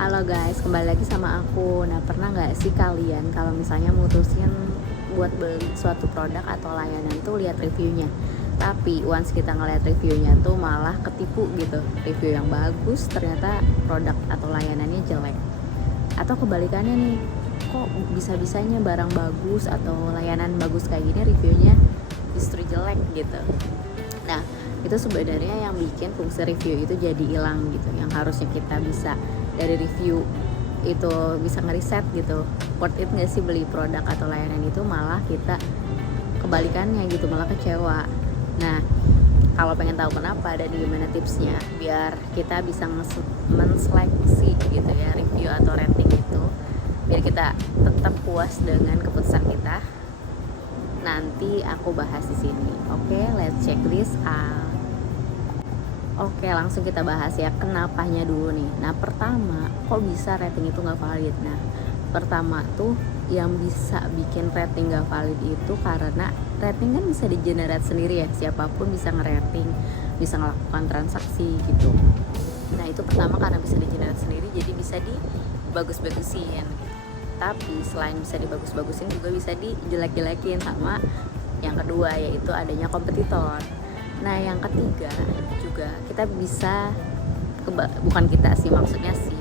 Halo guys, kembali lagi sama aku. Nah, pernah nggak sih kalian kalau misalnya mutusin buat beli suatu produk atau layanan tuh lihat reviewnya, tapi once kita ngeliat reviewnya tuh malah ketipu gitu. Review yang bagus ternyata produk atau layanannya jelek. Atau kebalikannya nih, kok bisa-bisanya barang bagus atau layanan bagus kayak gini reviewnya justru jelek gitu. Nah, itu sebenarnya yang bikin fungsi review itu jadi hilang gitu. Yang harusnya kita bisa dari review itu bisa ngeriset gitu, worth it nggak sih beli produk atau layanan itu, malah kita kebalikannya gitu, malah kecewa. Nah, kalau pengen tahu kenapa dan gimana tipsnya biar kita bisa menseleksi gitu ya review atau rating itu, biar kita tetap puas dengan keputusan kita, nanti aku bahas di sini. Oke, let's check this out. Oke, langsung kita bahas ya kenapanya dulu nih. Nah, pertama, kok bisa rating itu nggak valid? Nah, pertama tuh yang bisa bikin rating nggak valid itu karena rating kan bisa di-generate sendiri ya. Siapapun bisa ngerating, bisa melakukan transaksi gitu. Nah, itu pertama karena bisa di-generate sendiri, jadi bisa dibagus-bagusin. Tapi selain bisa dibagus-bagusin juga bisa dijelek-jelekin sama yang kedua, yaitu adanya kompetitor. Nah, yang ketiga juga kita bisa bukan kita sih, maksudnya si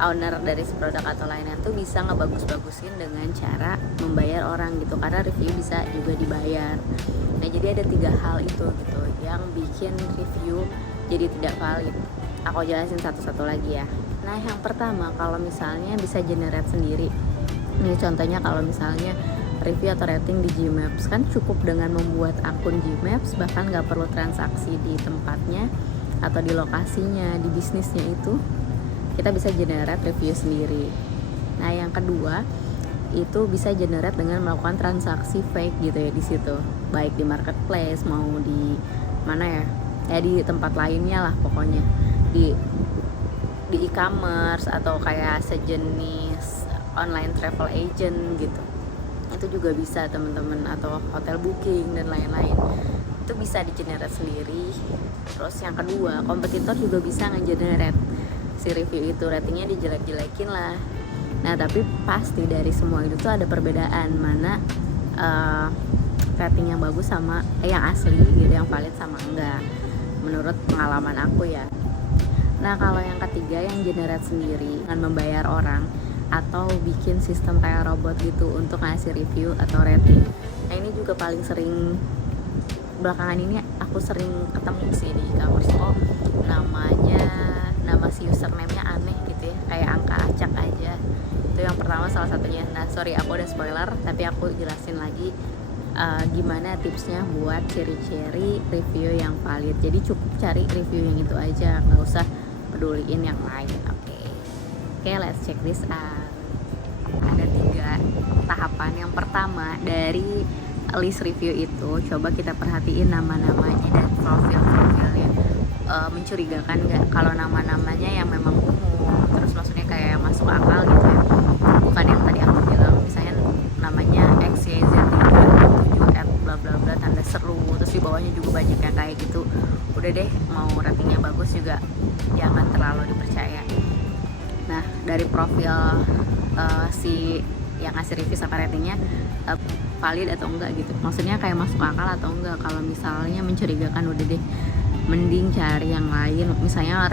owner dari si produk atau layanan tuh bisa ngebagus-bagusin dengan cara membayar orang gitu, karena review bisa juga dibayar. Nah, jadi ada 3 hal itu gitu yang bikin review jadi tidak valid. Aku jelasin satu-satu lagi ya. Nah, yang pertama, kalau misalnya bisa generate sendiri. Ini contohnya kalau misalnya review atau rating di Gmaps, kan cukup dengan membuat akun Gmaps, bahkan nggak perlu transaksi di tempatnya atau di lokasinya, di bisnisnya itu, kita bisa generate review sendiri. Nah, yang kedua itu bisa generate dengan melakukan transaksi fake gitu ya di situ, baik di marketplace mau di mana ya, di tempat lainnya lah pokoknya, di e-commerce atau kayak sejenis online travel agent gitu. Itu juga bisa teman-teman, atau hotel booking dan lain-lain, itu bisa di-generate sendiri. Terus yang kedua, kompetitor juga bisa nge-generate si review itu, ratingnya dijelek-jelekin lah. Nah, tapi pasti dari semua itu tuh ada perbedaan mana rating yang bagus sama yang asli gitu, yang valid sama enggak, menurut pengalaman aku ya. Nah, kalau yang ketiga yang generate sendiri dengan membayar orang atau bikin sistem kayak robot gitu untuk ngasih review atau rating. Nah, ini juga paling sering belakangan ini aku sering ketemu sih di e-commerce. Oh, nama si username-nya aneh gitu ya, kayak angka acak aja. Itu yang pertama, salah satunya. Nah, sorry aku udah spoiler, tapi aku jelasin lagi gimana tipsnya buat ciri-ciri review yang valid. Jadi cukup cari review yang itu aja, nggak usah peduliin yang lain. Oke, let's check this out. Ada 3 tahapan. Yang pertama, dari list review itu coba kita perhatiin nama-namanya dan profil-profilnya. Mencurigakan nggak? Kalau nama-namanya yang memang umum, terus maksudnya kayak masuk akal gitu ya, bukan yang tadi aku bilang misalnya namanya XYZ7 at bla bla bla tanda seru, terus di bawahnya juga banyak yang kayak gitu. Udah deh, mau ratingnya bagus juga jangan terlalu dipercaya. Nah, dari profil si yang ngasih review sama ratingnya valid atau enggak gitu, maksudnya kayak masuk akal atau enggak. Kalau misalnya mencurigakan, udah deh mending cari yang lain, misalnya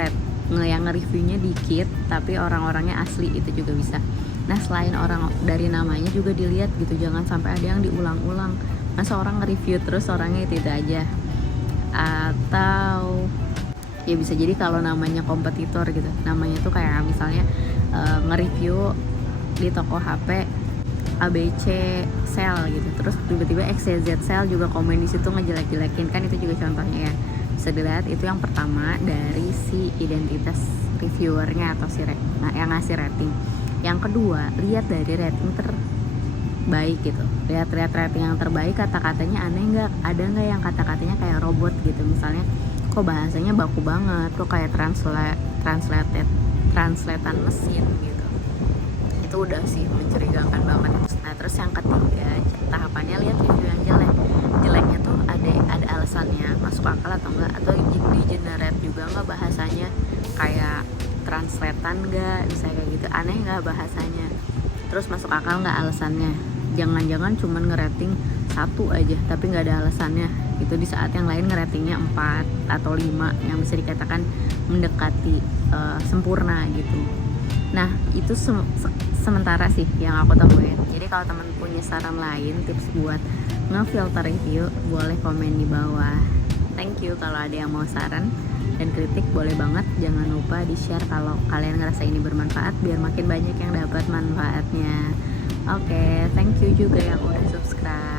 yang nge-reviewnya dikit tapi orang-orangnya asli, itu juga bisa. Nah, selain orang dari namanya juga dilihat gitu, jangan sampai ada yang diulang-ulang. Masa orang nge-review terus orangnya itu aja. Atau ya bisa jadi kalau namanya kompetitor gitu, namanya tuh kayak misalnya nge-review di toko HP ABC sale gitu, terus tiba-tiba XYZ sale juga komen di situ ngejelek-jelekin, kan itu juga contohnya ya. Bisa dilihat, itu yang pertama dari si identitas reviewernya atau si yang ngasih rating. Yang kedua, lihat dari rating terbaik gitu, lihat rating yang terbaik, kata-katanya aneh nggak, ada nggak yang kata-katanya kayak robot gitu, misalnya kok bahasanya baku banget, kok kayak translatean mesin gitu. Itu udah sih mencurigakan banget. Nah, terus yang ketiga tahapannya, lihat review yang jeleknya tuh ada alasannya, masuk akal atau enggak, atau di generate juga enggak bahasanya, kayak translatean nggak, bisa kayak gitu, aneh nggak bahasanya, terus masuk akal nggak alasannya. Jangan-jangan cuman ngerating 1 aja tapi nggak ada alasannya gitu, di saat yang lain ngeratingnya 4 atau 5 yang bisa dikatakan mendekati sempurna gitu. Nah itu sementara sih yang aku temuin. Jadi kalau teman punya saran lain, tips buat ngefilter review, boleh komen di bawah. Thank you. Kalau ada yang mau saran dan kritik boleh banget. Jangan lupa di share kalau kalian ngerasa ini bermanfaat, biar makin banyak yang dapat manfaatnya. Oke, thank you juga yang udah subscribe.